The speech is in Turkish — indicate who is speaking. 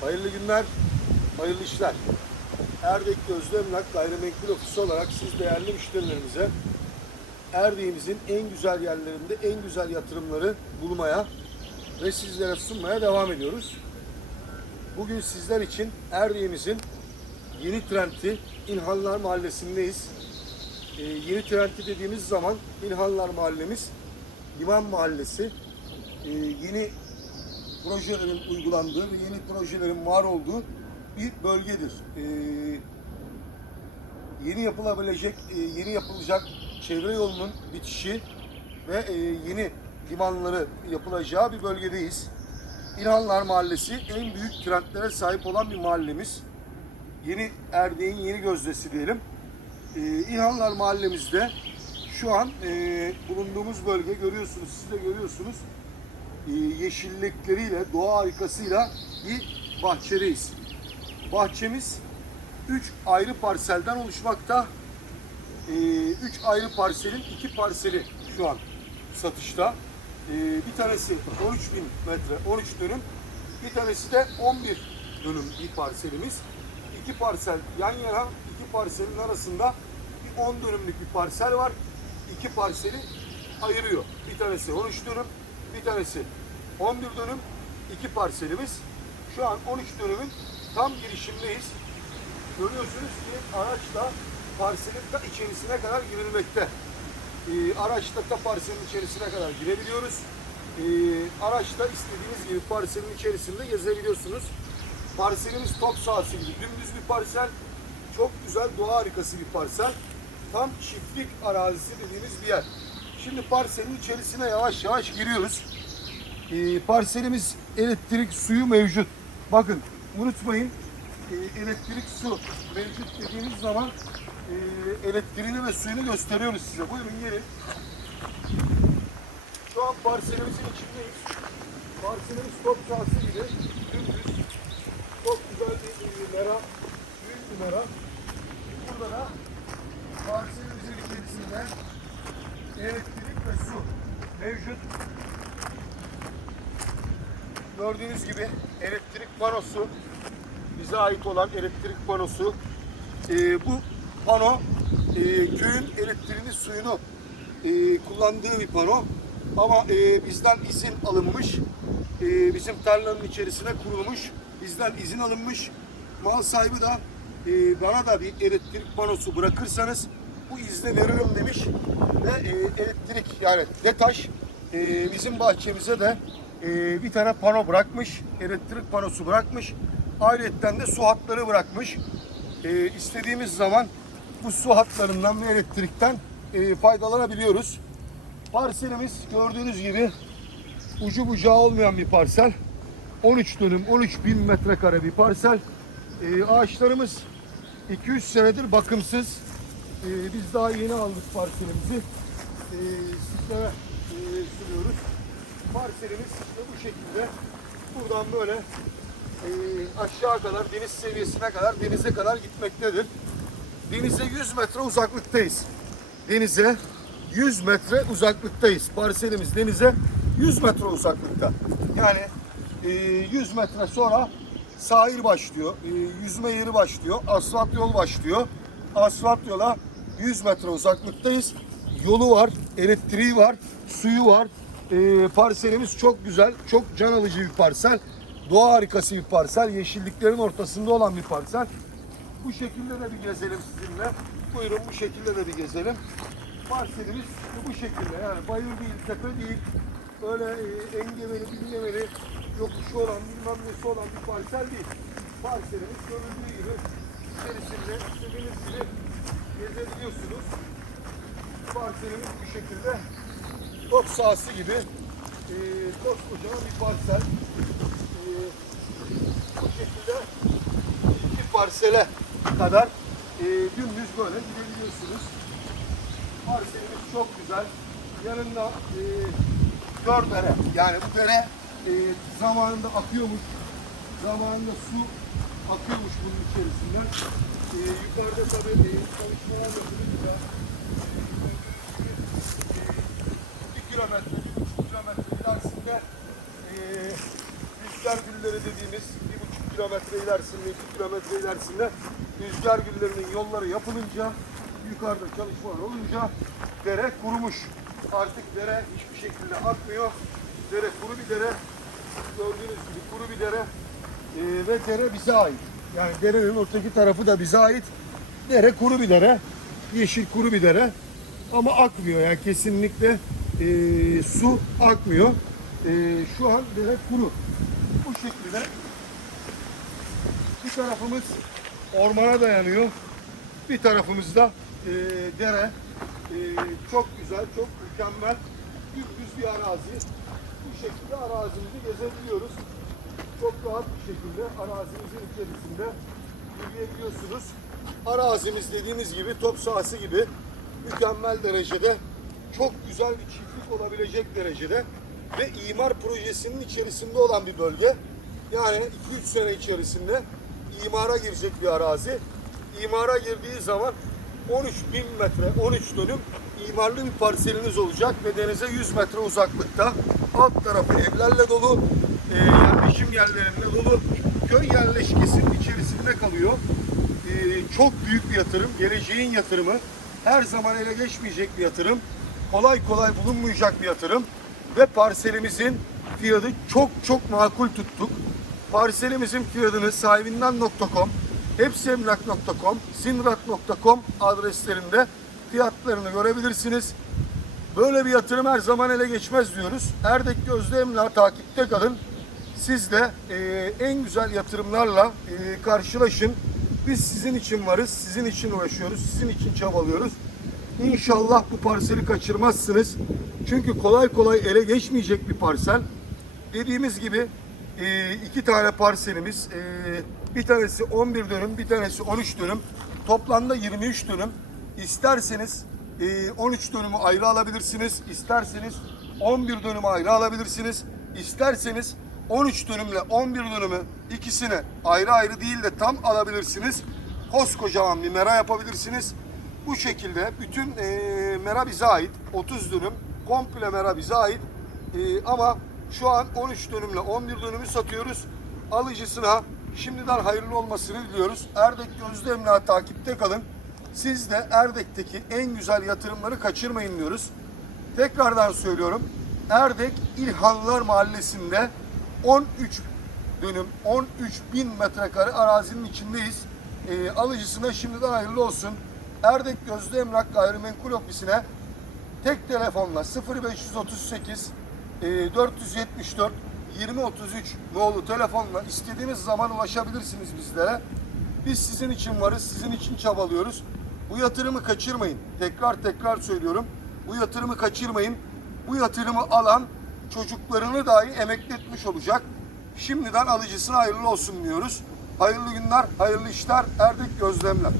Speaker 1: Hayırlı günler, hayırlı işler. Erdek Gözlü Emlak Gayrimenkul Ofisi olarak siz değerli müşterilerimize Erdek'imizin en güzel yerlerinde en güzel yatırımları bulmaya ve sizlere sunmaya devam ediyoruz. Bugün sizler için Erdek'imizin yeni trenti İlhanlar Mahallesi'ndeyiz. Ee, yeni trenti dediğimiz zaman İlhanlar Mahallemiz Liman Mahallesi. Ee, yeni projelerin uygulandığı ve yeni projelerin var olduğu bir bölgedir. Ee, yeni yapılabilecek, e, yeni yapılacak çevre yolunun bitişi ve e, yeni limanları yapılacağı bir bölgedeyiz. İlhanlar Mahallesi en büyük trendlere sahip olan bir mahallemiz. Yeni Erdek'in yeni gözdesi diyelim. Ee, İlhanlar Mahallemizde şu an e, bulunduğumuz bölge görüyorsunuz, siz de görüyorsunuz e, yeşillikleriyle, doğa harikasıyla bir bahçedeyiz. Bahçemiz 3 ayrı parselden oluşmakta. 3 ayrı parselin iki parseli şu an satışta. E, bir tanesi 13 bin metre, 13 dönüm. Bir tanesi de 11 dönüm bir parselimiz. İki parsel yan yana, iki parselin arasında bir 10 dönümlük bir parsel var. İki parseli ayırıyor. Bir tanesi 13 dönüm, bir tanesi 11 dönüm iki parselimiz. Şu an 13 dönümün tam girişindeyiz. Görüyorsunuz ki araçla parselin de içerisine kadar girilmekte. Ee, araçla da parselin içerisine kadar girebiliyoruz. Ee, araçla istediğiniz gibi parselin içerisinde gezebiliyorsunuz. Parselimiz top sahası gibi dümdüz bir parsel. Çok güzel doğa harikası bir parsel. Tam çiftlik arazisi dediğimiz bir yer. Şimdi parselin içerisine yavaş yavaş giriyoruz. Ee, parselimiz elektrik suyu mevcut. Bakın unutmayın e, elektrik su mevcut dediğimiz zaman e, elektriğini ve suyunu gösteriyoruz size. Buyurun gelin. Şu an parselimizin içindeyiz. Parselimiz top sahası gibi dümdüz. Çok güzel bir e, mera, büyük bir mera. Burada da parselimizin içerisinde elektrik ve su mevcut. Gördüğünüz gibi elektrik panosu bize ait olan elektrik panosu. Ee, bu pano e, köyün elektriğini suyunu e, kullandığı bir pano. Ama e, bizden izin alınmış. E, bizim tarlanın içerisine kurulmuş. Bizden izin alınmış. Mal sahibi de e, bana da bir elektrik panosu bırakırsanız bu izni veririm demiş. Ve e, elektrik yani detaş e, bizim bahçemize de e, bir tane pano bırakmış. Elektrik panosu bırakmış. Ayrıca de su hatları bırakmış. E, istediğimiz zaman bu su hatlarından ve elektrikten e, faydalanabiliyoruz. Parselimiz gördüğünüz gibi ucu bucağı olmayan bir parsel. 13 dönüm, 13 bin metrekare bir parsel. E, ağaçlarımız 200 senedir bakımsız. E, biz daha yeni aldık parselimizi. E, sizlere e, sunuyoruz. Parselimiz bu şekilde. Buradan böyle e, aşağı kadar deniz seviyesine kadar denize kadar gitmektedir. Denize 100 metre uzaklıktayız. Denize 100 metre uzaklıktayız. Parselimiz denize 100 metre uzaklıkta. Yani e, 100 metre sonra sahil başlıyor, e, yüzme yeri başlıyor, asfalt yol başlıyor. Asfalt yola 100 metre uzaklıktayız. Yolu var, elektriği var, suyu var. E, parselimiz çok güzel, çok can alıcı bir parsel. Doğa harikası bir parsel, yeşilliklerin ortasında olan bir parsel. Bu şekilde de bir gezelim sizinle. Buyurun bu şekilde de bir gezelim. Parselimiz bu şekilde yani bayır değil, tepe değil. Öyle e, engebeli, bilmemeli, yokuşu olan, bilmem nesi olan bir parsel değil. Parselimiz görüldüğü gibi içerisinde istediğiniz gezebiliyorsunuz. Parselimiz bu şekilde top sahası gibi e, koskocaman bir parsel. E, bu şekilde iki parsele kadar e, dümdüz böyle gidebiliyorsunuz. Parselimiz çok güzel. Yanında e, dört dere. Yani bu dere e, zamanında akıyormuş. Zamanında su akıyormuş bunun içerisinden. E, yukarıda tabii e, çalışmalar. E, kilometre, bir buçuk kilometre ilerisinde e, gülleri dediğimiz bir buçuk kilometre ilerisinde, 2 kilometre ilerisinde rüzgar güllerinin yolları yapılınca, yukarıda çalışmalar olunca dere kurumuş. Artık dere hiçbir şekilde akmıyor. Dere kuru bir dere. Gördüğünüz gibi kuru bir dere. Ee, ve dere bize ait. Yani derenin öteki tarafı da bize ait. Dere kuru bir dere. Yeşil kuru bir dere. Ama akmıyor yani kesinlikle e, su akmıyor. E, şu an dere kuru. Bu şekilde bir tarafımız ormana dayanıyor. Bir tarafımız da e, dere. E, çok güzel, çok mükemmel. Dümdüz bir arazi. Bu şekilde arazimizi gezebiliyoruz. Çok rahat bir şekilde arazimizin içerisinde yürüyebiliyorsunuz. Arazimiz dediğimiz gibi top sahası gibi mükemmel derecede çok güzel bir çiftlik olabilecek derecede ve imar projesinin içerisinde olan bir bölge. Yani 2-3 sene içerisinde imara girecek bir arazi. İmara girdiği zaman 13 bin metre, 13 dönüm imarlı bir parseliniz olacak ve denize 100 metre uzaklıkta. Alt tarafı evlerle dolu, e, yerleşim yerlerinde dolu. Köy yerleşkesinin içerisinde kalıyor. E, çok büyük bir yatırım, geleceğin yatırımı. Her zaman ele geçmeyecek bir yatırım. Kolay kolay bulunmayacak bir yatırım. Ve parselimizin fiyatı çok çok makul tuttuk. Parselimizin fiyatını sahibinden.com, hepsemlak.com, sinrat.com adreslerinde fiyatlarını görebilirsiniz. Böyle bir yatırım her zaman ele geçmez diyoruz. Erdek Gözde Emlak takipte kalın. Siz de e, en güzel yatırımlarla e, karşılaşın. Biz sizin için varız, sizin için uğraşıyoruz, sizin için çabalıyoruz. İnşallah bu parseli kaçırmazsınız. Çünkü kolay kolay ele geçmeyecek bir parsel. Dediğimiz gibi e, iki tane parselimiz, e, bir tanesi 11 dönüm, bir tanesi 13 dönüm. Toplamda 23 dönüm. İsterseniz e, 13 dönümü ayrı alabilirsiniz. İsterseniz 11 dönümü ayrı alabilirsiniz. İsterseniz 13 dönümle 11 dönümü ikisini ayrı ayrı değil de tam alabilirsiniz. Koskocaman bir mera yapabilirsiniz. Bu şekilde bütün e, mera bize ait. 30 dönüm komple mera bize ait. E, ama şu an 13 dönümle 11 dönümü satıyoruz. Alıcısına şimdiden hayırlı olmasını diliyoruz. Erdek Gözde Emlak takipte kalın. Siz de Erdek'teki en güzel yatırımları kaçırmayın diyoruz. Tekrardan söylüyorum. Erdek İlhanlar Mahallesi'nde 13 dönüm 13 bin metrekare arazinin içindeyiz. E, alıcısına şimdiden hayırlı olsun. Erdek Gözde Emlak Gayrimenkul Ofisi'ne tek telefonla 0538 e, 474 2033 nolu telefonla istediğiniz zaman ulaşabilirsiniz bizlere. Biz sizin için varız, sizin için çabalıyoruz. Bu yatırımı kaçırmayın. Tekrar tekrar söylüyorum. Bu yatırımı kaçırmayın. Bu yatırımı alan çocuklarını dahi emekletmiş olacak. Şimdiden alıcısına hayırlı olsun diyoruz. Hayırlı günler, hayırlı işler. Erdek Gözlemler.